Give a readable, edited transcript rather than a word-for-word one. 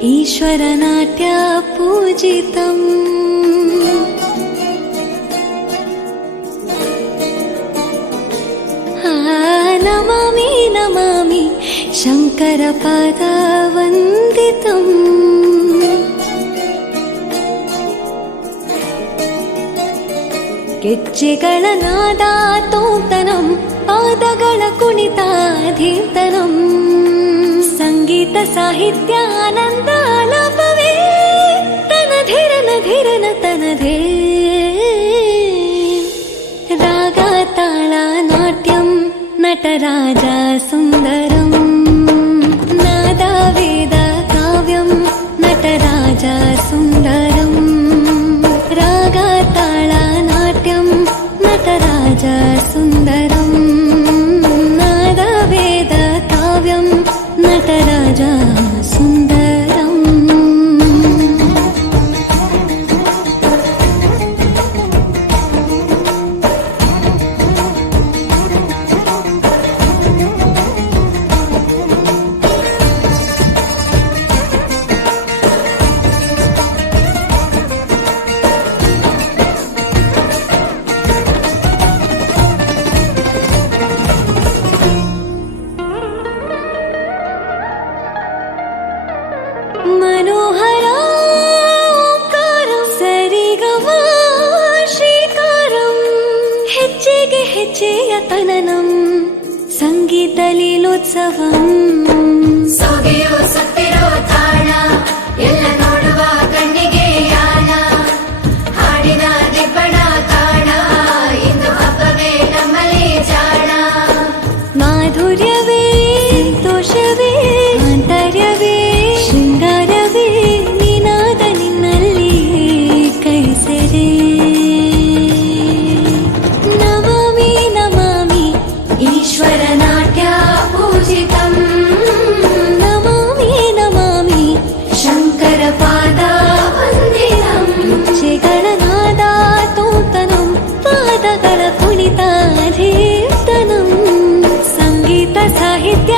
ईश्वरनाट्य पूजितम् नमामि नमामि शङ्करपादवन्दितम् ಗೆಜ್ಜೆಗಳ ನಾದ ತೋಂತನಂ ಪಾದಗಳ ಕುಣಿತಾಧೀರ್ತನಂ ಸಂಗೀತ ಸಾಹಿತ್ಯ ಆನಂದ ಆಲಾಪವೇ ತನಧಿರನ ಧಿರನ ತನಧೇ ರಾಗ ತಾಳ ನಾಟ್ಯಂ ನಟರಾಜ ಸುಂದರಂ ನಾದ ವೇದ ಕಾವ್ಯಂ ನಟರಾಜ ಸುಂದರಂ ರಾಗ ತಾಳ ನಟರಾಜ ಸುಂದರಂ ನಾದ ವೇದ ಕಾವ್ಯಂ ನಟರಾಜ ಸುಂದರಂ मनोहर ओंकारं सरिगम ಶ್ರೀಕಾರಂ ಹೆಜ್ಜೆಗೆ ಹೆಜ್ಜೆಯ ತನನಂ ಸಂಗೀತ ಲೀಲೋತ್ಸವಂ ಸೊಗೆಯೋ ಸತ್ತಿರೋ ತಾಣ ಎಲ್ಲ ನೋಡುವ ಕಣ್ಣಿಗೆ ಯಾಣ ಹಾಡಿನ ದಿಬ್ಬಣ ಕಾಣ ಇಂದು ಹಬ್ಬವೇ ನಮ್ಮಲ್ಲಿ ಜಾಣ ಮಾಧುರ್ಯವೇ ದೋಷವೇ ಆಂತರ್ಯವೇ ಶೃಂಗಾರವೇ ನೀನಾದ ನಿನ್ನಲ್ಲಿ ಕೈಸೆರೆ ನಮಾಮಿ ನಮಾಮಿ ಈಶ್ವರನಾಟ್ಯ ಪೂಜಿತಂ ನಮಾಮಿ ನಮಾಮಿ ಶಂಕರ ಪಾದ ವಂದಿತಂ ಗೆಜ್ಜೆಗಳ ನಾದ ತೋಂತನಂ ಪಾದಗಳ ಕುಣಿತಾಧೀರ್ತನಂ ಸಂಗೀತ ಸಾಹಿತ್ಯ